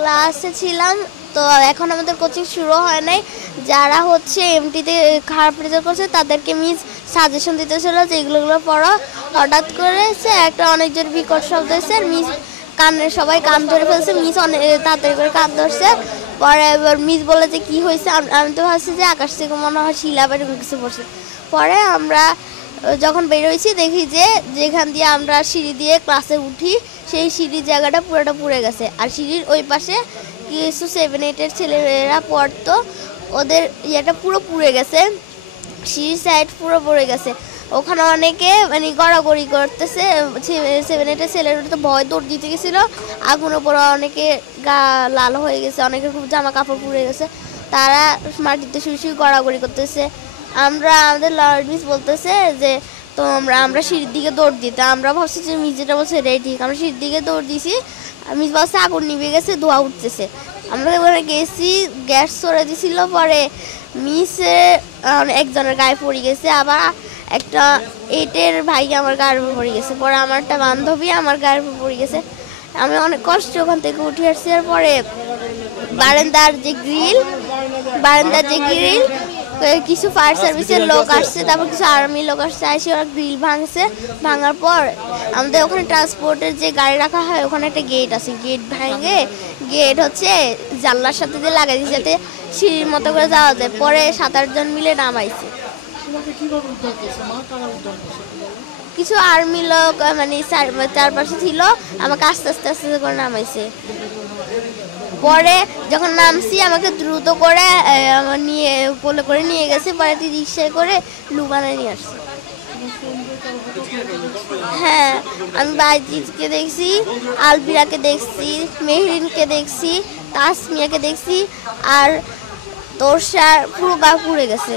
ক্লাসে ছিলাম, তো এখন আমাদের কোচিং শুরু হয় নাই। যারা হচ্ছে এমটিতে খারাপ রেজাল্ট করছে তাদেরকে মিস সাজেশন দিতেছিল যে এগুলো পড়ো। হঠাৎ করে একটা অনেক জোর বিকট শব্দ হয়েছে, মিস সবাই কান ধরে ফেলছে, মিস অনেক তাড়াতাড়ি করে কান ধরছে। পরে এবার মিস বলে যে কী হয়েছে, আমি তো ভাবছি যে আকাশ থেকে মনে হয় শিলা বা এরকম কিছু পড়ছে। পরে আমরা যখন বের হয়েছি দেখি যে যেখান দিয়ে আমরা সিঁড়ি দিয়ে ক্লাসে উঠি সেই সিঁড়ির জায়গাটা পুরোটা পুড়ে গেছে। আর সিঁড়ির ওই পাশে কিছু 7-8-এর ছেলেরা পড়তো, ওদের ইয়েটা পুরো পুড়ে গেছে, সিঁড়ির সাইড পুরো পড়ে গেছে। ওখানে অনেকে মানে গড়াগড়ি করতেছে, 7-8-এর ছেলেরা তো ভয় দৌড় দিতে গেছিলো। আগুনের পরে অনেকে গা লাল হয়ে গেছে, অনেকের খুব জামা কাপড় পুড়ে গেছে, তারা মাটিতে শুয়ে গড়াগড়ি করতেছে। আমাদের লর্ড মিস বলতেছে যে তো আমরা সিঁড়ির দিকে দৌড় দিতে, আমরা ভাবছি যে মিস যেটা বলছে এটাই ঠিক। আমরা সিঁড়ির দিকে দৌড় দিছি, মিস বলছে আগুন নিভে গেছে, ধোঁয়া উঠতেছে। আমরা ওখানে গেছি, গ্যাস সরে দিছিল। পরে মিসে একজনের গায়ে পড়ে গেছে, আবার একটা 8-এর ভাই আমার গায়ের উপর পড়ে গেছে। পরে আমার একটা বান্ধবী আমার গায়ের উপর পড়ে গেছে। আমি অনেক কষ্ট ওখান থেকে উঠে আসছি। আর পরে বারান্দার যে গ্রিল কিছু ফায়ার সার্ভিসের লোক আসছে, তারপর কিছু আর্মি লোক আসছে, এসে ওরা গ্রিল ভাঙছে। ভাঙার পর আমাদের ওখানে ট্রান্সপোর্টের যে গাড়ি রাখা হয় ওখানে একটা গেট আছে, গেট ভাঙে গেট হচ্ছে জানলার সাথে দিয়ে লাগাই দিয়েছে যাতে সিঁড়ির মতো করে যাওয়া যায়। পরে 7-8 জন মিলে নামাইছে। কিছু আর্মি লোক মানে চারপাশে ছিল, আমাকে আস্তে আস্তে করে নামাইছে। পরে যখন নামছি আমাকে দ্রুত করে কোলে করে নিয়ে গেছে, পরে রিক্সায় করে লুবানায় নিয়ে আসছে। হ্যাঁ, আমি বাইজিৎকে দেখছি, আলবিরাকে দেখছি, মেহরিনকে দেখছি, তাসমিয়াকে দেখছি, আর তোরসার পুরো গা পুড়ে গেছে।